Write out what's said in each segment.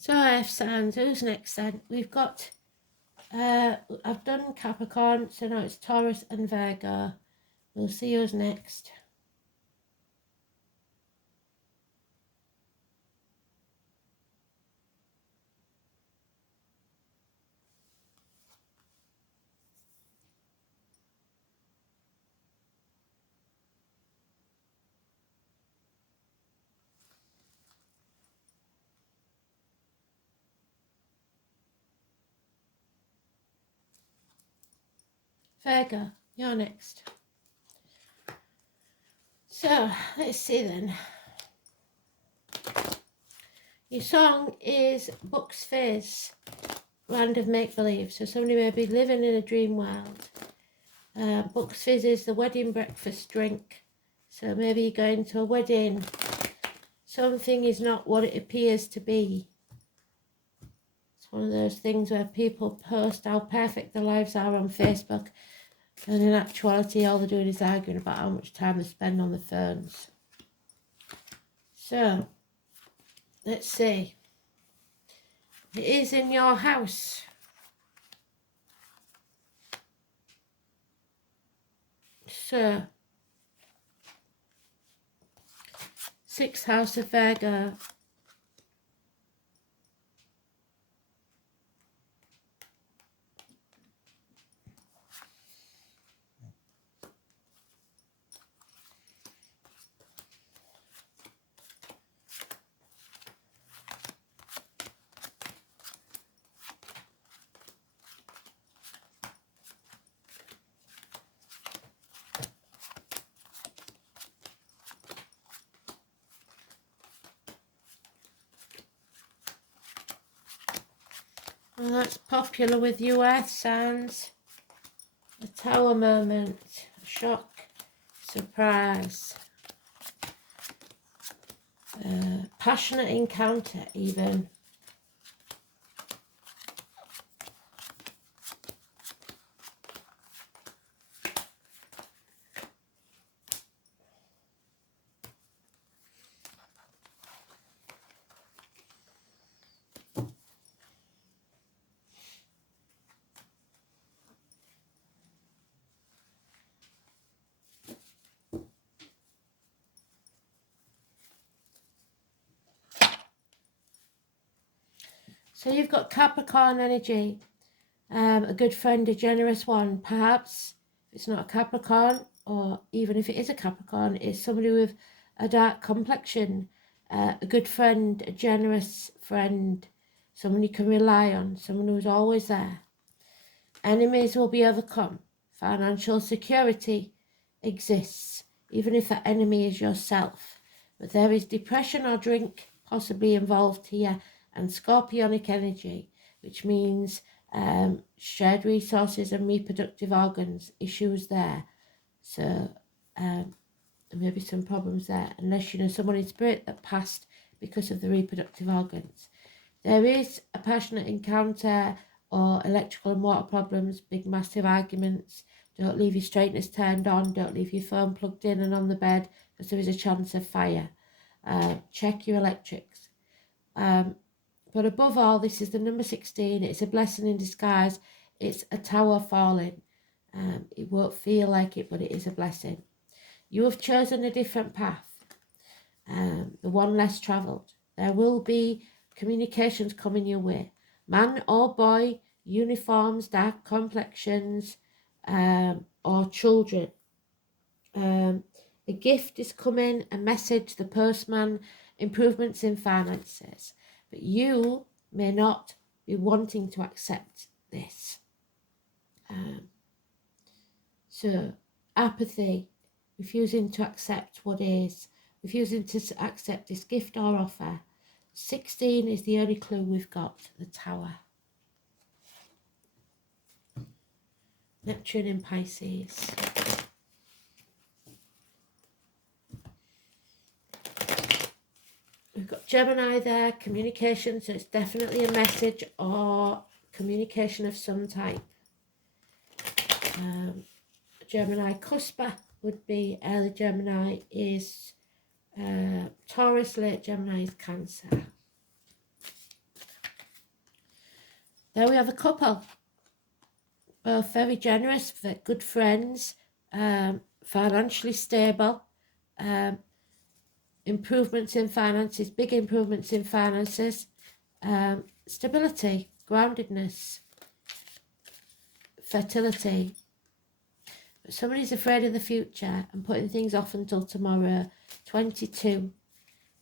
So F signs, who's next then? We've got, I've done Capricorn, so now it's Taurus and Virgo. We'll see who's next. Virgo, you're next. So, let's see then. Your song is Bucks Fizz, Land of Make-Believe. So somebody may be living in a dream world. Bucks Fizz is the wedding breakfast drink. So maybe you're going to a wedding. Something is not what it appears to be. It's one of those things where people post how perfect their lives are on Facebook, and in actuality all they're doing is arguing about how much time they spend on the phones. So, let's see. It is in your house. So, 6th house of Virgo. Well, that's popular with you earth signs. A tower moment, shock, surprise, passionate encounter even. So you've got Capricorn energy, a good friend, a generous one. Perhaps if it's not a Capricorn, or even if it is a Capricorn, it's somebody with a dark complexion, a good friend, a generous friend, someone you can rely on, someone who's always there. Enemies will be overcome. Financial security exists, even if that enemy is yourself. But there is depression or drink possibly involved here, and scorpionic energy, which means shared resources and reproductive organs, issues there. So there may be some problems there, unless you know someone in spirit that passed because of the reproductive organs. There is a passionate encounter or electrical and water problems, big massive arguments. Don't leave your straighteners turned on, don't leave your phone plugged in and on the bed, because there is a chance of fire. Check your electrics. But above all, this is the number 16. It's a blessing in disguise. It's a tower falling. It won't feel like it, but it is a blessing. You have chosen a different path, the one less travelled. There will be communications coming your way. Man or boy, uniforms, dark complexions, or children. A gift is coming, a message, the postman, improvements in finances. But you may not be wanting to accept this. So, apathy, refusing to accept what is, refusing to accept this gift or offer. 16 is the only clue we've got, the tower. Neptune in Pisces. We've got Gemini there, communication, so it's definitely a message or communication of some type. Gemini cusper would be early Gemini is Taurus, late Gemini is Cancer. There we have a couple, both very generous, good friends, financially stable, improvements in finances, big improvements in finances, stability, groundedness, fertility. But somebody's afraid of the future and putting things off until tomorrow. 22.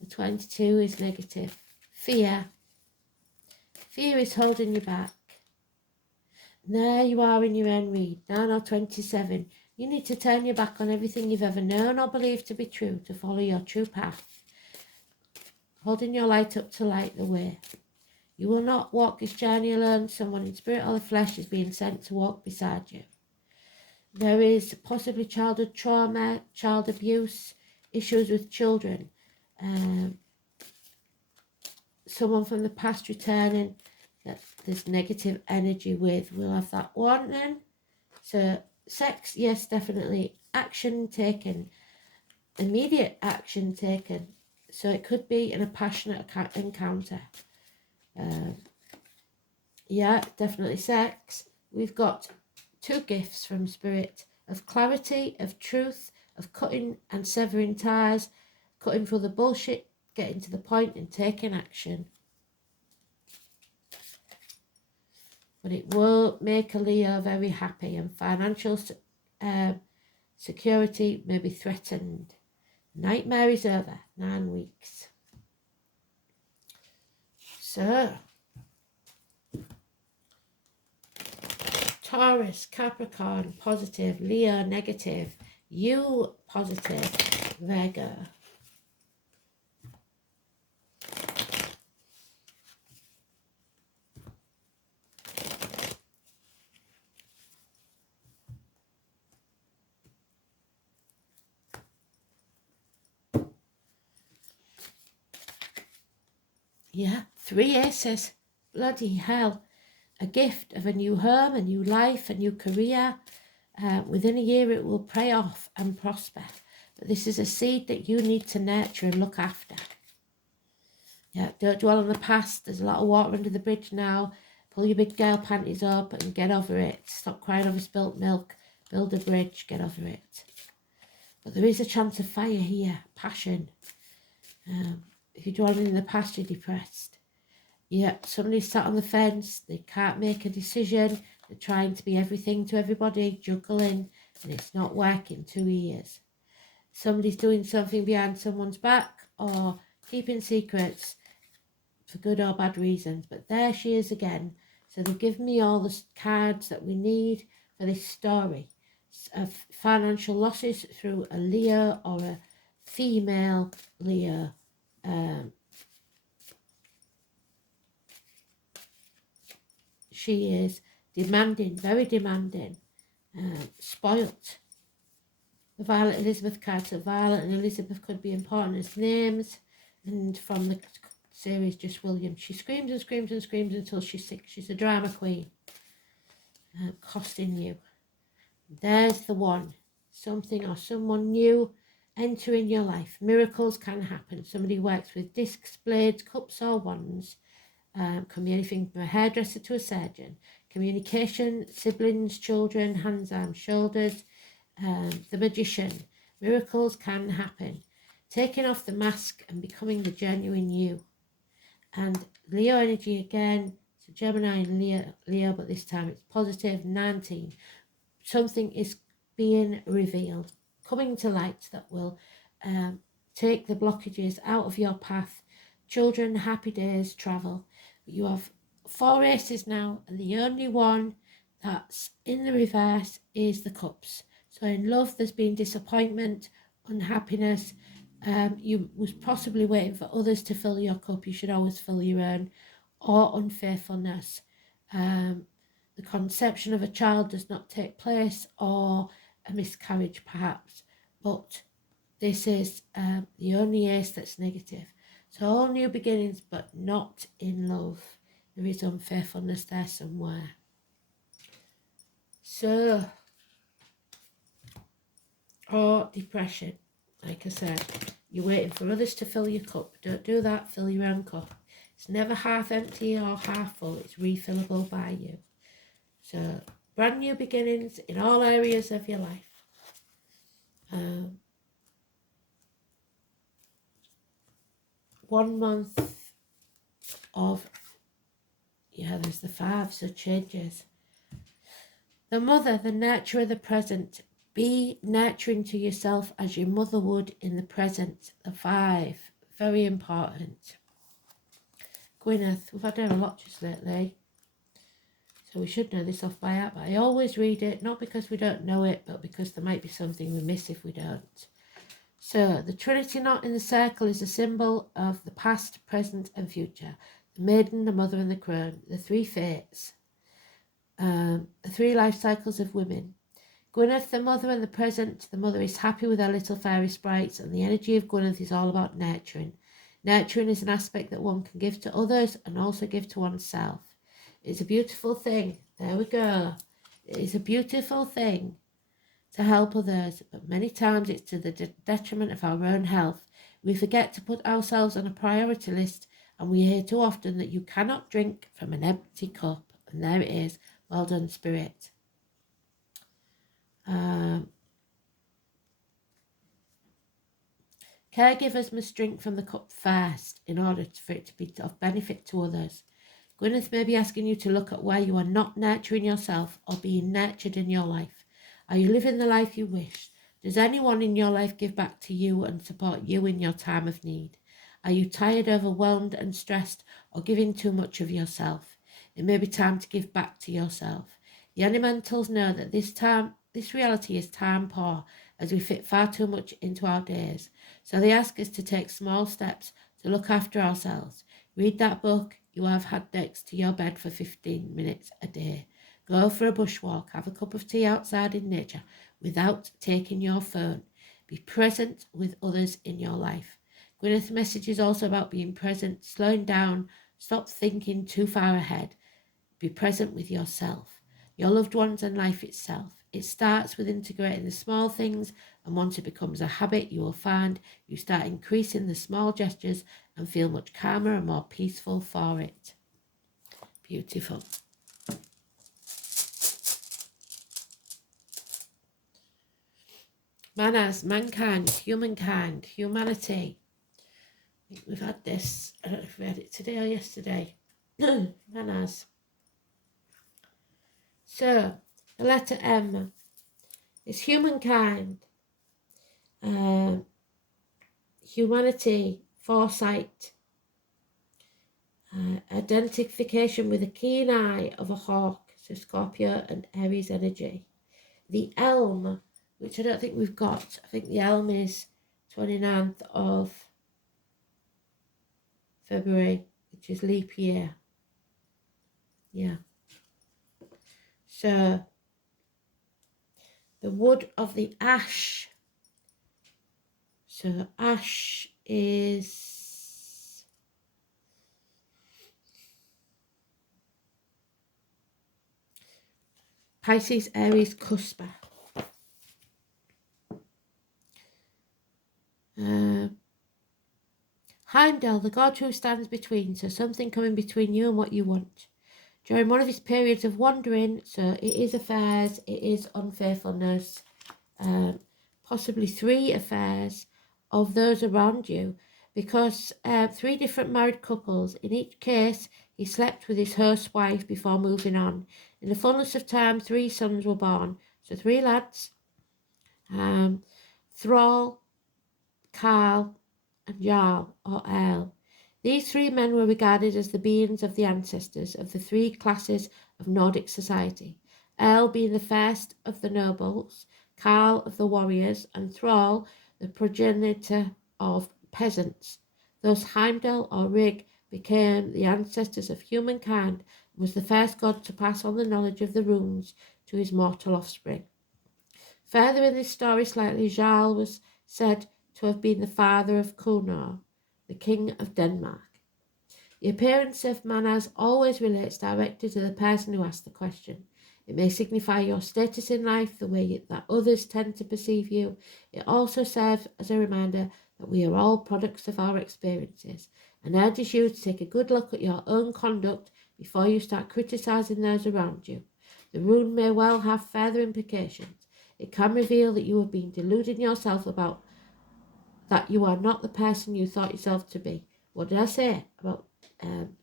The 22 is negative. Fear. Fear is holding you back. There you are in your own read. Now 27. You need to turn your back on everything you've ever known or believed to be true to follow your true path. Holding your light up to light the way. You will not walk this journey alone. Someone in spirit or the flesh is being sent to walk beside you. There is possibly childhood trauma, child abuse, issues with children. Someone from the past returning that there's negative energy with. We'll have that one then. So sex, yes, definitely. Action taken. Immediate action taken. So it could be in a passionate encounter. Yeah, definitely sex. We've got 2 gifts from spirit of clarity, of truth, of cutting and severing ties, cutting through the bullshit, getting to the point and taking action. But it will make a Leo very happy, and financial security may be threatened. Nightmare is over. 9 weeks. So, Taurus, Capricorn, positive. Leo, negative. You, positive. Virgo. Yeah, 3 aces. Bloody hell. A gift of a new home, a new life, a new career. Within a year it will pay off and prosper. But this is a seed that you need to nurture and look after. Yeah, don't dwell on the past. There's a lot of water under the bridge now. Pull your big girl panties up and get over it. Stop crying over spilt milk. Build a bridge, get over it. But there is a chance of fire here, passion. If you're dwelling in the past, you're depressed. Yeah, somebody's sat on the fence, they can't make a decision, they're trying to be everything to everybody, juggling, and it's not working. 2 years. Somebody's doing something behind someone's back or keeping secrets for good or bad reasons. But there she is again. So they've given me all the cards that we need for this story of financial losses through a Leo or a female Leo. She is demanding, very demanding, spoilt. The Violet Elizabeth card, so Violet and Elizabeth could be important as names, and from the series Just William. She screams and screams and screams until she's sick. She's a drama queen, costing you. There's the one, something or someone new entering your life. Miracles can happen. Somebody works with discs, blades, cups or wands. Can be anything from a hairdresser to a surgeon. Communication, siblings, children, hands, arms, shoulders. The magician. Miracles can happen. Taking off the mask and becoming the genuine you. And Leo energy again. So Gemini and Leo, but this time it's positive. 19. Something is being revealed, coming to light that will take the blockages out of your path. Children, happy days, travel. You have 4 aces now, and the only one that's in the reverse is the cups. So in love, there's been disappointment, unhappiness. You was possibly waiting for others to fill your cup. You should always fill your own. Or unfaithfulness. The conception of a child does not take place, or a miscarriage perhaps. But this is the only ace that's negative. So all new beginnings, but not in love. There is unfaithfulness there somewhere. So, or depression. Like I said, you're waiting for others to fill your cup. Don't do that, fill your own cup. It's never half empty or half full. It's refillable by you. So, brand new beginnings in all areas of your life. 1 month of, there's the 5, so changes. The mother, the nurturer, the present. Be nurturing to yourself as your mother would in the present. The 5, very important. Gwyneth, we've had her a lot just lately, so we should know this off by heart, but I always read it, not because we don't know it, but because there might be something we miss if we don't. So, the Trinity knot in the circle is a symbol of the past, present and future. The maiden, the mother and the crone, the 3 fates, the 3 life cycles of women. Gwyneth, the mother and the present. The mother is happy with her little fairy sprites, and the energy of Gwyneth is all about nurturing. Nurturing is an aspect that one can give to others and also give to oneself. It's a beautiful thing. There we go. It is a beautiful thing to help others, but many times it's to the detriment of our own health. We forget to put ourselves on a priority list, and we hear too often that you cannot drink from an empty cup. And there it is. Well done, Spirit. Caregivers must drink from the cup first in order for it to be of benefit to others. Gwyneth may be asking you to look at where you are not nurturing yourself or being nurtured in your life. Are you living the life you wish? Does anyone in your life give back to you and support you in your time of need? Are you tired, overwhelmed and stressed, or giving too much of yourself? It may be time to give back to yourself. The elementals know that this reality is time poor, as we fit far too much into our days. So they ask us to take small steps to look after ourselves. Read that book you have had next to your bed for 15 minutes a day. Go for a bushwalk, have a cup of tea outside in nature without taking your phone. Be present with others in your life. Gwyneth's message is also about being present, slowing down, stop thinking too far ahead. Be present with yourself, your loved ones and life itself. It starts with integrating the small things, and once it becomes a habit, you will find you start increasing the small gestures and feel much calmer and more peaceful for it. Beautiful. Manners, mankind, humankind, humanity. I think we've had this. I don't know if we had it today or yesterday. Manners. So, the letter M is humankind, humanity, foresight, identification with a keen eye of a hawk, so Scorpio and Aries energy. The elm, which I don't think we've got. I think the elm is 29th of February, which is leap year. Yeah. So, the wood of the ash. So, ash is Pisces, Aries, Cuspa. Heimdall, the god who stands between, so something coming between you and what you want. During one of his periods of wandering, so it is affairs, it is unfaithfulness, possibly 3 affairs of those around you, because 3 different married couples, in each case, he slept with his host wife before moving on. In the fullness of time, 3 sons were born, so 3 lads, Thrall, Carl, and Jarl, or Earl. These 3 men were regarded as the beings of the ancestors of the 3 classes of Nordic society, Earl being the first of the nobles, Carl of the warriors, and Thrall the progenitor of peasants. Thus Heimdall or Rig became the ancestors of humankind and was the first god to pass on the knowledge of the runes to his mortal offspring. Further in this story slightly, Jarl was said to have been the father of Kunor, the king of Denmark. The appearance of Manas always relates directly to the person who asked the question. It may signify your status in life, the way that others tend to perceive you. It also serves as a reminder that we are all products of our experiences, and urges you to take a good look at your own conduct before you start criticising those around you. The rune may well have further implications. It can reveal that you have been deluding yourself about that you are not the person you thought yourself to be. What did I say about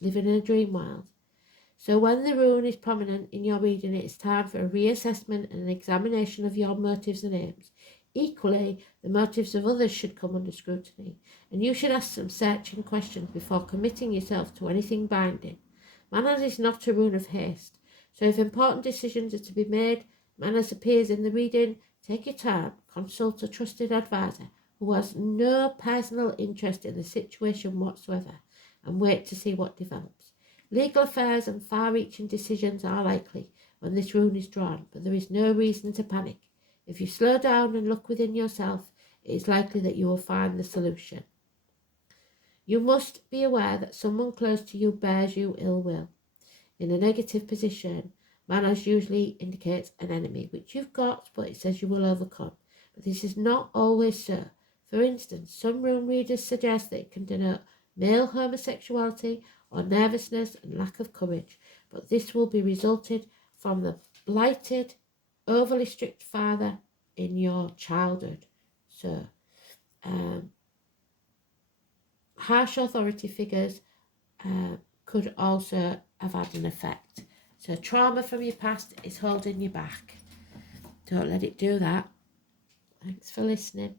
living in a dream world? So when the rune is prominent in your reading, it is time for a reassessment and an examination of your motives and aims. Equally, the motives of others should come under scrutiny, and you should ask some searching questions before committing yourself to anything binding. Manners is not a rune of haste, so if important decisions are to be made, Manners appears in the reading, take your time, consult a trusted advisor who has no personal interest in the situation whatsoever, and wait to see what develops. Legal affairs and far-reaching decisions are likely when this rune is drawn, but there is no reason to panic. If you slow down and look within yourself, it is likely that you will find the solution. You must be aware that someone close to you bears you ill will. In a negative position, Manners usually indicates an enemy, which you've got, but it says you will overcome. But this is not always so. For instance, some rune readers suggest that it can denote male homosexuality or nervousness and lack of courage, but this will be resulted from the blighted, overly strict father in your childhood. So, harsh authority figures could also have had an effect. So trauma from your past is holding you back. Don't let it do that. Thanks for listening.